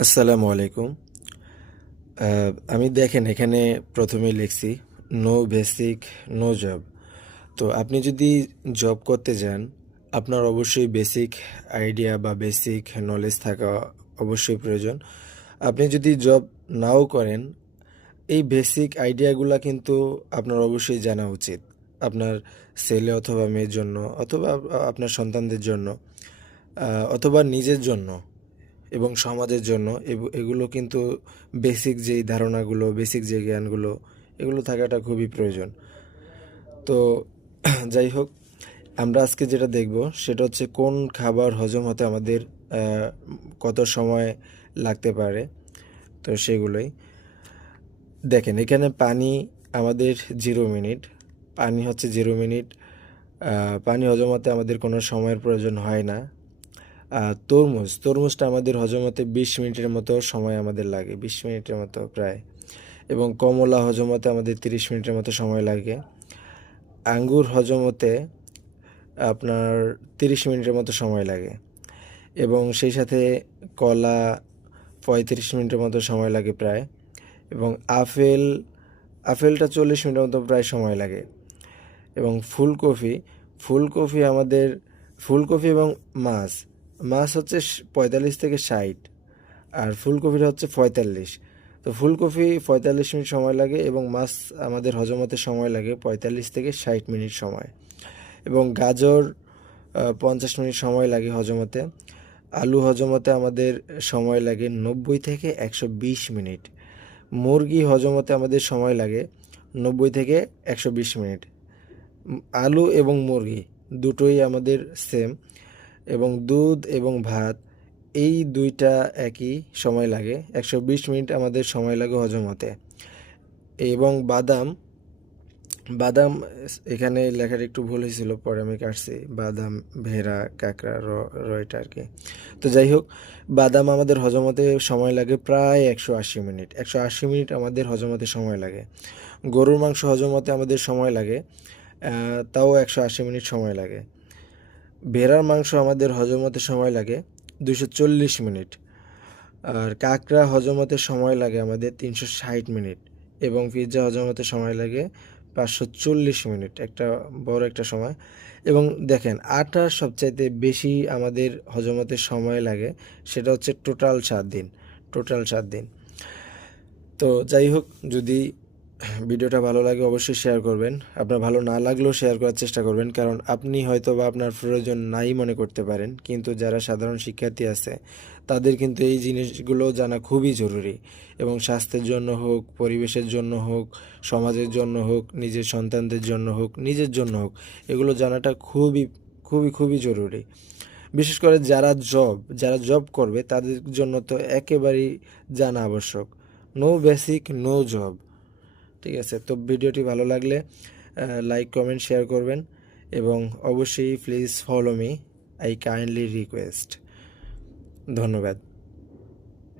আসসালামু আলাইকুম। আমি দেখেন এখানে প্রথমেই লিখছি নো বেসিক নো জব। তো আপনি যদি জব করতে যান, আপনার অবশ্যই বেসিক আইডিয়া বা বেসিক নলেজ থাকা অবশ্যই প্রয়োজন। আপনি যদি জব নাও করেন, এই বেসিক আইডিয়াগুলা কিন্তু আপনার অবশ্যই জানা উচিত। আপনার ছেলে অথবা মেয়ের জন্য, অথবা আপনার সন্তানদের জন্য, অথবা নিজের জন্য এবং সমাজের জন্য এগুলো কিন্তু বেসিক যেই ধারণাগুলো, বেসিক যে জ্ঞানগুলো, এগুলো থাকাটা খুবই প্রয়োজন। তো যাই হোক, আমরা আজকে যেটা দেখব সেটা হচ্ছে কোন খাবার হজম হতে আমাদের আহ, কত সময় লাগতে পারে। তো সেগুলোই দেখেন, এখানে পানি আমাদের 0 মিনিট। পানি হচ্ছে 0 মিনিট। পানি হজম হতে আমাদের কোনো সময়ের প্রয়োজন হয় না। তরমুজটা আমাদের হজম হতে 20 মিনিটের মতো সময় আমাদের লাগে, 20 মিনিটের মতো প্রায়। এবং কমলা হজম হতে আমাদের 30 মিনিটের মতো সময় লাগে। আঙ্গুর হজম হতে আপনার 30 মিনিটের মতো সময় লাগে। এবং সেই সাথে কলা 35 মিনিটের মতো সময় লাগে প্রায়। এবং আপেলটা 40 মিনিটের মতো প্রায় সময় লাগে। এবং ফুলকপি আমাদের, ফুলকপি এবং মাছ, মাছ হচ্ছে 45 থেকে 60, আর ফুলকপিটা হচ্ছে 45। তো ফুলকপি 45 মিনিট সময় লাগে এবং মাছ আমাদের হজম হতে সময় লাগে 45 থেকে 60 মিনিট সময়। এবং গাজর 50 মিনিট সময় লাগে হজম হতে। আলু হজম হতে আমাদের সময় লাগে 90 থেকে 120 মিনিট। মুরগি হজম হতে আমাদের সময় লাগে 90 থেকে 120 মিনিট। আলু এবং মুরগি দুটোই আমাদের সেম। এবং দুধ এবং ভাত, এই দুইটা একই সময় লাগে, 120 মিনিট আমাদের সময় লাগে হজম হতে। এবং বাদাম, বাদাম এখানে লেখাটা একটু ভুল হয়েছিল, পরে আমি কাটছি। বাদাম, ভেড়া, কাঁকড়া, রয়টা আর কি। তো যাই হোক, বাদাম আমাদের হজম হতে সময় লাগে প্রায় 180 মিনিট। 180 মিনিট আমাদের হজম হতে সময় লাগে। গরুর মাংস হজম হতে আমাদের সময় লাগে তাও 180 মিনিট সময় লাগে। ভেড়ার মাংস আমাদের হজম হতে সময় লাগে 240 মিনিট। আর কাঁকড়া হজম হতে সময় লাগে আমাদের 360 মিনিট। এবং পিৎজা হজম হতে সময় লাগে 540 মিনিট, একটা বড় একটা সময়। এবং দেখেন, আটার সবচাইতে বেশি আমাদের হজম হতে সময় লাগে, সেটা হচ্ছে টোটাল 7 দিন। তো যাই হোক, যদি ভিডিওটা ভালো লাগে অবশ্যই শেয়ার করবেন। আপনার ভালো না লাগলেও শেয়ার করার চেষ্টা করবেন, কারণ আপনি হয়তো বা আপনার প্রয়োজন নাই মনে করতে পারেন, কিন্তু যারা সাধারণ শিক্ষার্থী আছে তাদের কিন্তু এই জিনিসগুলো জানা খুবই জরুরি। এবং স্বাস্থ্যের জন্য হোক, পরিবেশের জন্য হোক, সমাজের জন্য হোক, নিজের সন্তানদের জন্য হোক, নিজের জন্য হোক, এগুলো জানাটা খুবই খুবই খুবই জরুরি। বিশেষ করে যারা জব করবে তাদের জন্য তো একেবারেই জানা আবশ্যক। No basic no job. ঠিক আছে, তো ভিডিওটি ভালো লাগলে লাইক, কমেন্ট, শেয়ার করবেন। এবং অবশ্যই please follow me, I kindly request. ধন্যবাদ।